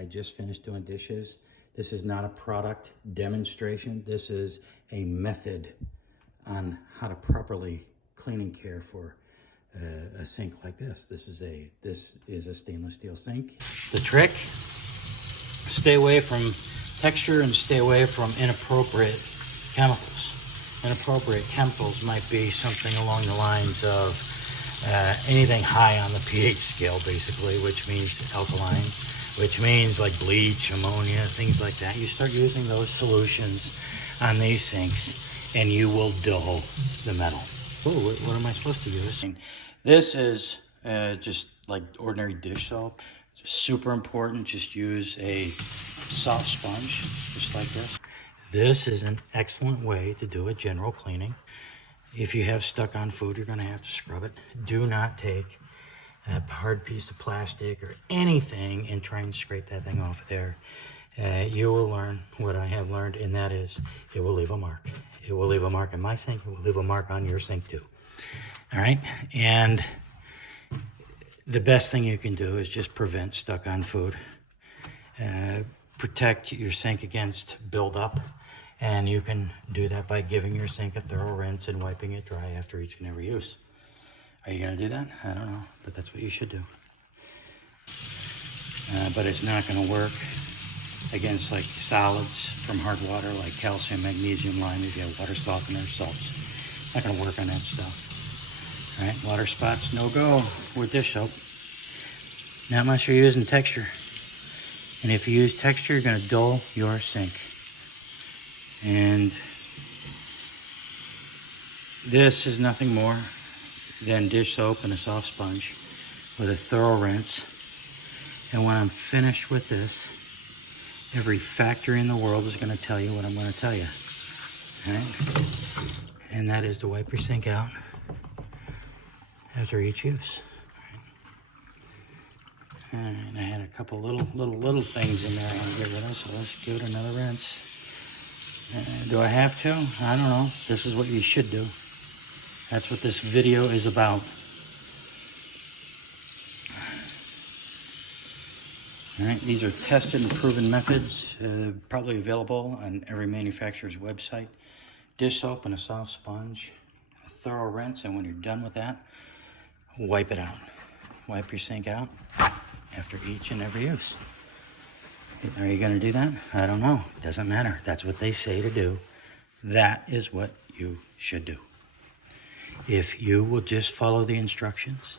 I just finished doing dishes. This is not a product demonstration. This is a method on how to properly clean and care for a sink like this. This is a stainless steel sink. The trick, stay away from texture and stay away from inappropriate chemicals. Inappropriate chemicals might be something along the lines of anything high on the pH scale, basically, which means alkaline, which means like bleach, ammonia, things like that. You start using those solutions on these sinks and you will dull the metal. Oh, what am I supposed to use? This is just like ordinary dish soap. It's super important. Just use a soft sponge, just like this. This is an excellent way to do a general cleaning. If you have stuck on food, you're gonna have to scrub it. Do not take a hard piece of plastic or anything and try and scrape that thing off of there. You will learn what I have learned, and that is it will leave a mark. It will leave a mark on my sink. It will leave a mark on your sink too. All right, and the best thing you can do is just prevent stuck on food. Protect your sink against buildup. And you can do that by giving your sink a thorough rinse and wiping it dry after each and every use. Are you gonna do that? I don't know, but that's what you should do. But it's not gonna work against like solids from hard water like calcium, magnesium, lime, if you have water softener, salts. Not gonna work on that stuff. All right, water spots, no go with dish soap. Not unless you're using texture. And if you use texture, you're gonna dull your sink. And this is nothing more than dish soap and a soft sponge with a thorough rinse. And when I'm finished with this, every factory in the world is going to tell you what I'm going to tell you. Okay? And that is to wipe your sink out after each use. All right, I had a couple little things in there I want to get rid of, so let's give it another rinse. Do I have to? I don't know. This is what you should do. That's what this video is about. All right, these are tested and proven methods, probably available on every manufacturer's website. Dish soap and a soft sponge, a thorough rinse, and when you're done with that, wipe it out. Wipe your sink out after each and every use. Are you going to do that? I don't know. It doesn't matter. That's what they say to do. That is what you should do. If you will just follow the instructions,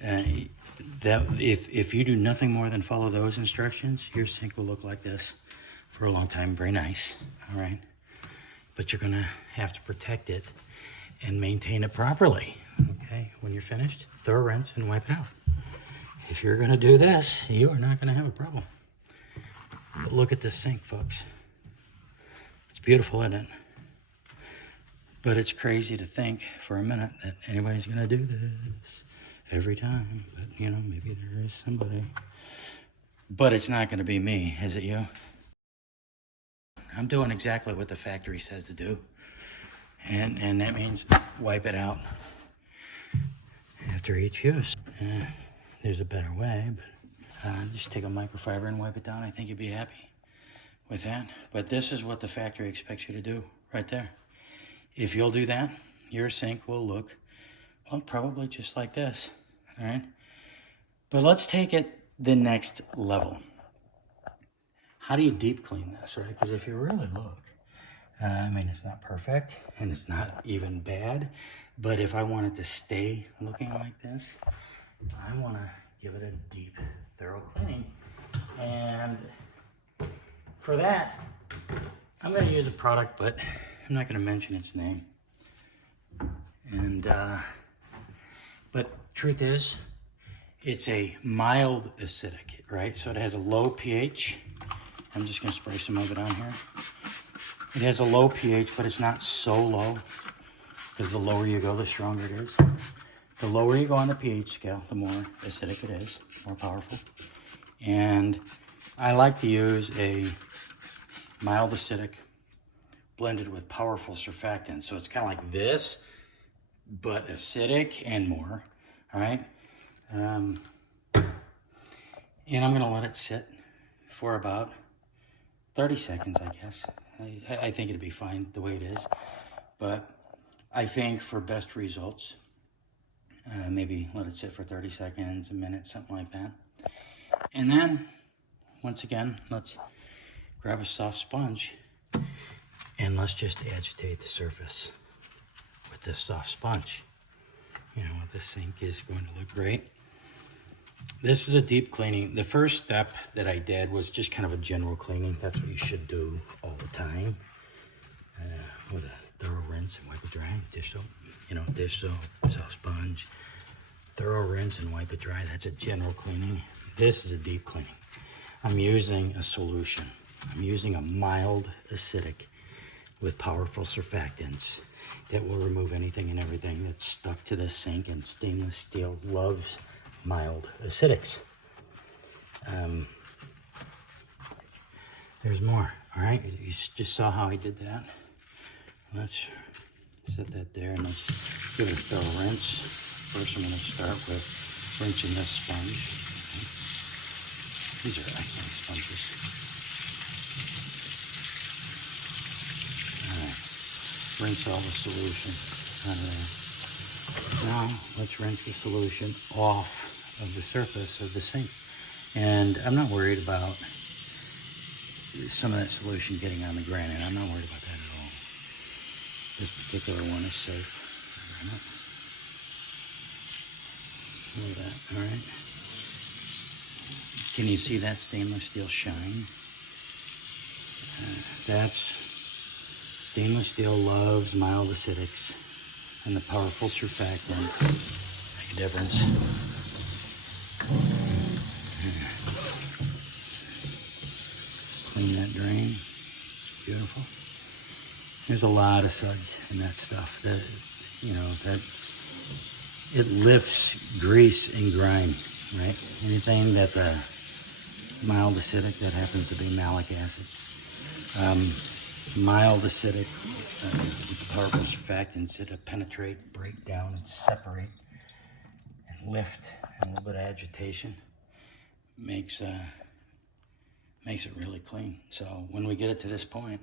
if you do nothing more than follow those instructions, your sink will look like this for a long time. Very nice. All right. But you're going to have to protect it and maintain it properly. Okay. When you're finished, thorough rinse and wipe it out. If you're going to do this, you are not going to have a problem. But look at this sink, folks. It's beautiful, isn't it? But it's crazy to think for a minute that anybody's going to do this every time. But, you know, maybe there is somebody. But it's not going to be me, is it you? I'm doing exactly what the factory says to do. And that means wipe it out after each use. There's a better way, but just take a microfiber and wipe it down. I think you'd be happy with that. But this is what the factory expects you to do right there. If you'll do that, your sink will look, well, probably just like this, all right? But let's take it the next level. How do you deep clean this, right? Because if you really look, I mean, it's not perfect and it's not even bad, but if I want it to stay looking like this, I want to give it a deep, thorough cleaning. And for that, I'm going to use a product, but I'm not going to mention its name. And, but truth is, it's a mild acidic, right? So it has a low pH. I'm just going to spray some of it on here. It has a low pH, but it's not so low, because the lower you go, the stronger it is. The lower you go on the pH scale, the more acidic it is, more powerful. And I like to use a mild acidic blended with powerful surfactants. So it's kind of like this, but acidic and more, all right? And I'm gonna let it sit for about 30 seconds, I guess. I think it'd be fine the way it is. But I think for best results, maybe let it sit for 30 seconds, a minute, something like that. And then, once again, let's grab a soft sponge and let's just agitate the surface with this soft sponge. You know, this sink is going to look great. This is a deep cleaning. The first step that I did was just kind of a general cleaning. That's what you should do all the time. With a thorough rinse and wipe it dry. Dish soap, you know, dish soap, soft sponge. Thorough rinse and wipe it dry. That's a general cleaning. This is a deep cleaning. I'm using a solution. I'm using a mild acidic with powerful surfactants that will remove anything and everything that's stuck to the sink, and stainless steel loves mild acidics. There's more, all right? You just saw how I did that. Let's set that there and let's give it a thorough rinse. First, I'm going to start with rinsing this sponge. These are excellent sponges. All right. Rinse all the solution out of there. Now, let's rinse the solution off of the surface of the sink. And I'm not worried about some of that solution getting on the granite. I'm not worried about that at all. This particular one is safe. Look at that, all right. Can you see that stainless steel shine? That's stainless steel loves mild acidics, and the powerful surfactants make a difference. Clean that drain. Beautiful. There's a lot of suds in that stuff. That, you know, that it lifts grease and grime, right? Anything that mild acidic, that happens to be malic acid. Mild acidic, with powerful surfactants that penetrate, break down, and separate, and lift, and a little bit of agitation makes it really clean. So when we get it to this point,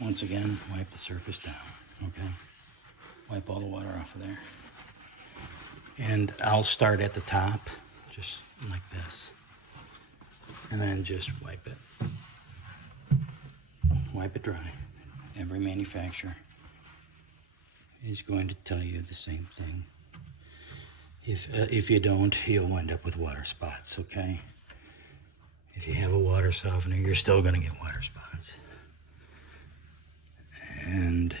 once again, wipe the surface down, okay? Wipe all the water off of there. And I'll start at the top, just like this. And then just wipe it. Wipe it dry. Every manufacturer is going to tell you the same thing. If you don't, you'll end up with water spots, okay? If you have a water softener, you're still gonna get water spots. And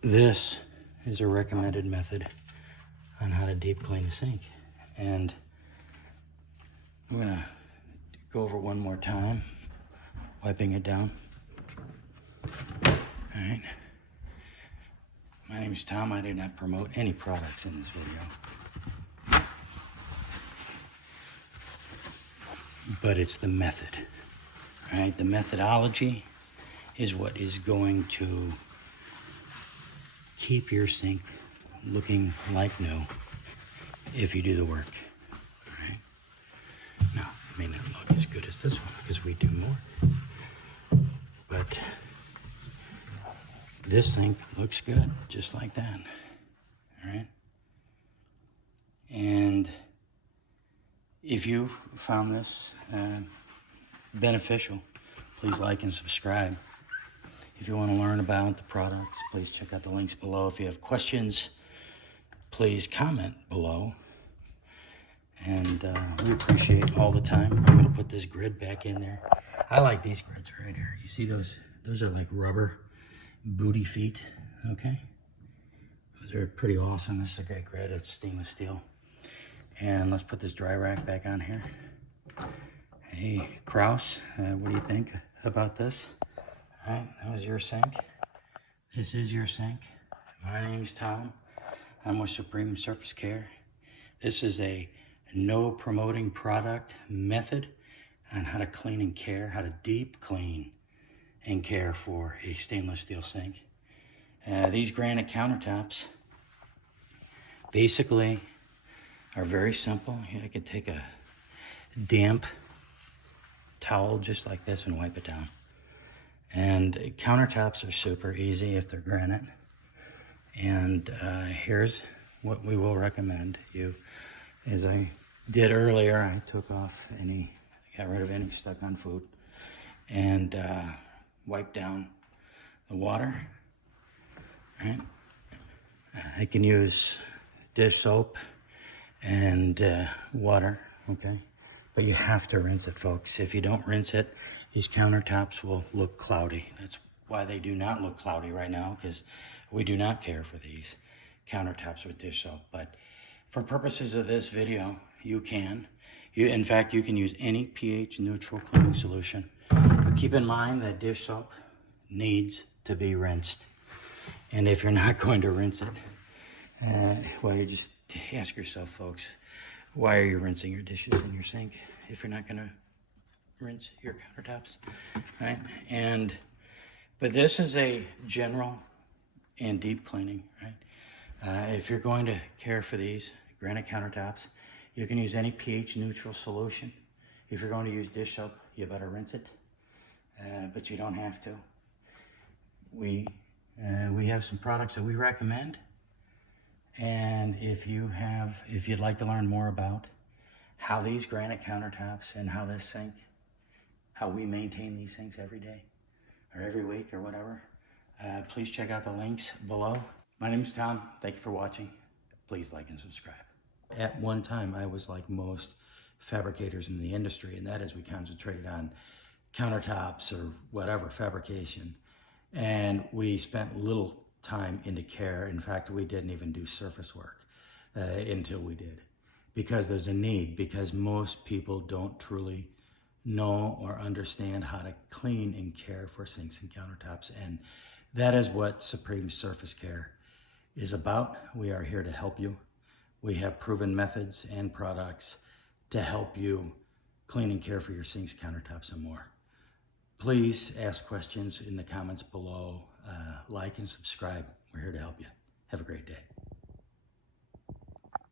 this is a recommended method on how to deep clean a sink. And I'm gonna go over one more time, wiping it down. All right. My name is Tom. I did not promote any products in this video. But it's the method. Right? The methodology is what is going to keep your sink looking like new if you do the work. Right? Now, it may not look as good as this one because we do more. But this sink looks good, just like that. All right? And if you found this beneficial, please like and subscribe. If you want to learn about the products, please check out the links below. If you have questions, please comment below. And we appreciate all the time. I'm going to put this grid back in there. I like these grids right here. You see those? Those are like rubber booty feet, okay? Those are pretty awesome. This is a great grid. It's stainless steel. And let's put this dry rack back on here. Hey, Kraus, what do you think about this? All right, that was your sink. This is your sink. My name's Tom. I'm with Supreme Surface Care. This is a no promoting product method on how to clean and care, how to deep clean and care for a stainless steel sink. These granite countertops basically are very simple. I could take a damp towel just like this and wipe it down. And countertops are super easy if they're granite. And here's what we will recommend you. As I did earlier, I got rid of any stuck on food and wiped down the water. Right? I can use dish soap and water, okay? But you have to rinse it, folks. If you don't rinse it, these countertops will look cloudy. That's why they do not look cloudy right now, because we do not care for these countertops with dish soap. But for purposes of this video, you can. In fact, you can use any pH neutral cleaning solution. But keep in mind that dish soap needs to be rinsed. And if you're not going to rinse it, well, you just ask yourself, folks, why are you rinsing your dishes in your sink if you're not going to rinse your countertops, right? But this is a general and deep cleaning, right? If you're going to care for these granite countertops, you can use any pH neutral solution. If you're going to use dish soap, you better rinse it, but you don't have to. We have some products that we recommend. And if you'd like to learn more about how these granite countertops and how this sink, how we maintain these sinks every day or every week or whatever, please check out the links below. My name is Tom. Thank you for watching. Please like and subscribe. At one time, I was like most fabricators in the industry, and that is we concentrated on countertops or whatever, fabrication. And we spent little time into care. In fact, we didn't even do surface work until we did, because there's a need, because most people don't truly know or understand how to clean and care for sinks and countertops. And that is what Supreme Surface Care is about. We are here to help you. We have proven methods and products to help you clean and care for your sinks, countertops, and more. Please ask questions in the comments below. Like and subscribe. We're here to help you. Have a great day.